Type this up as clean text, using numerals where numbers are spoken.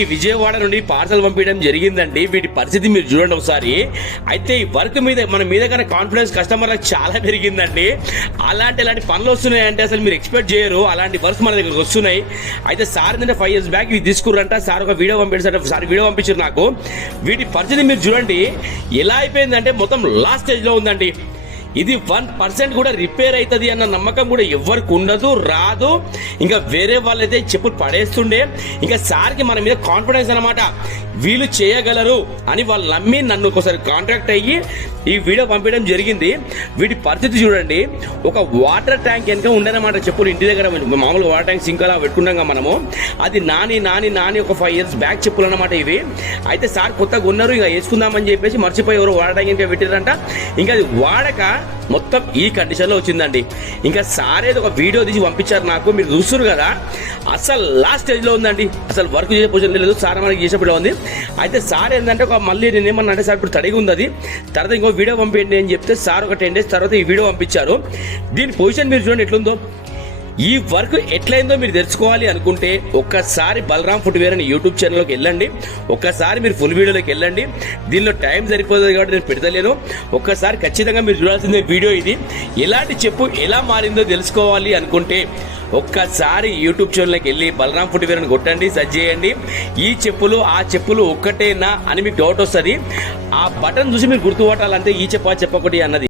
మనకి విజయవాడ నుండి పార్సల్ పంపించడం జరిగిందండి. వీటి పరిస్థితి మీరు చూడండి ఒకసారి. అయితే ఈ వర్క్ మీద మన మీద కన్నా కాన్ఫిడెన్స్ కస్టమర్లకు చాలా పెరిగిందండి. ఇలాంటి పనులు వస్తున్నాయంటే అసలు మీరు ఎక్స్పెక్ట్ చేయరు. అలాంటి వర్క్స్ మన దగ్గరకు వస్తున్నాయి. అయితే సార్ ఏంటంటే 5 years బ్యాక్ ఇవి తీసుకురంట. సార్ ఒక వీడియో పంపించారు. సార్ వీడియో పంపించారు నాకు. వీటి పరిస్థితి మీరు చూడండి ఎలా అయిపోయిందంటే మొత్తం లాస్ట్ స్టేజ్ లో ఉందండి. ఇది 1% కూడా రిపేర్ అవుతుంది అన్న నమ్మకం కూడా ఎవరికి ఉండదు, రాదు. ఇంకా వేరే వాళ్ళైతే చెప్పులు పడేస్తుండే. ఇంకా సార్కి మన మీద కాన్ఫిడెన్స్ అనమాట, వీళ్ళు చేయగలరు అని వాళ్ళు నమ్మి నన్ను ఒకసారి కాంటాక్ట్ అయ్యి ఈ వీడియో పంపించడం జరిగింది. వీటి పరిస్థితి చూడండి. ఒక వాటర్ ట్యాంక్ వెనక ఉండనమాట చెప్పులు. ఇంటి దగ్గర మామూలుగా వాటర్ ట్యాంక్ సింక్ అలా పెట్టుకున్నాం మనము. అది నాని ఒక 5 years బ్యాక్ చెప్పులు అనమాట ఇవి. అయితే సార్ కొత్తగా ఉన్నారు, ఇక వేసుకుందామని చెప్పేసి మర్చిపోయి ఎవరు వాటర్ ట్యాంక్ ఇంకా పెట్టారంట. ఇంకా అది వాడక మొత్తం ఈ కండిషన్ లో వచ్చిందండి. ఇంకా సార్ ఏదో ఒక వీడియో తీసి పంపించారు నాకు, మీరు చూస్తున్నారు కదా. అసలు లాస్ట్ స్టేజ్ లో ఉందండి. అసలు వర్క్ చేసే పొజిషన్ లేదు. సార్ మనకి చేసేప్పుడు ఉంది. అయితే సార్ ఏంటంటే ఒక మళ్ళీ నేనేమన్నా అంటే సార్ ఇప్పుడు తడిగా ఉంది, అది తర్వాత ఇంకో వీడియో పంపించండి అని చెప్తే సార్ ఒక 10 days తర్వాత ఈ వీడియో పంపించారు. దీని పొజిషన్ మీరు చూడండి ఎట్లుందో. ఈ వర్క్ ఎట్లయిందో మీరు తెలుసుకోవాలి అనుకుంటే ఒక్కసారి బలరాం ఫుట్వేర్ అని యూట్యూబ్ ఛానల్లోకి వెళ్ళండి. ఒక్కసారి మీరు ఫుల్ వీడియోలోకి వెళ్ళండి. దీనిలో టైం సరిపోతుంది కాబట్టి నేను పెడతలేను. ఒక్కసారి ఖచ్చితంగా మీరు చూడాల్సిందే వీడియో ఇది. ఎలాంటి చెప్పు ఎలా మారిందో తెలుసుకోవాలి అనుకుంటే ఒక్కసారి యూట్యూబ్ ఛానల్లోకి వెళ్ళి బలరాం ఫుట్వేర్ అని కొట్టండి, సెర్చ్ చేయండి. ఈ చెప్పులు ఆ చెప్పులు ఒక్కటేనా అని మీకు డౌట్ వస్తుంది. ఆ బటన్ చూసి మీరు గుర్తుపట్టాలంటే ఈ చెప్ప చెప్పకొటి అన్నది.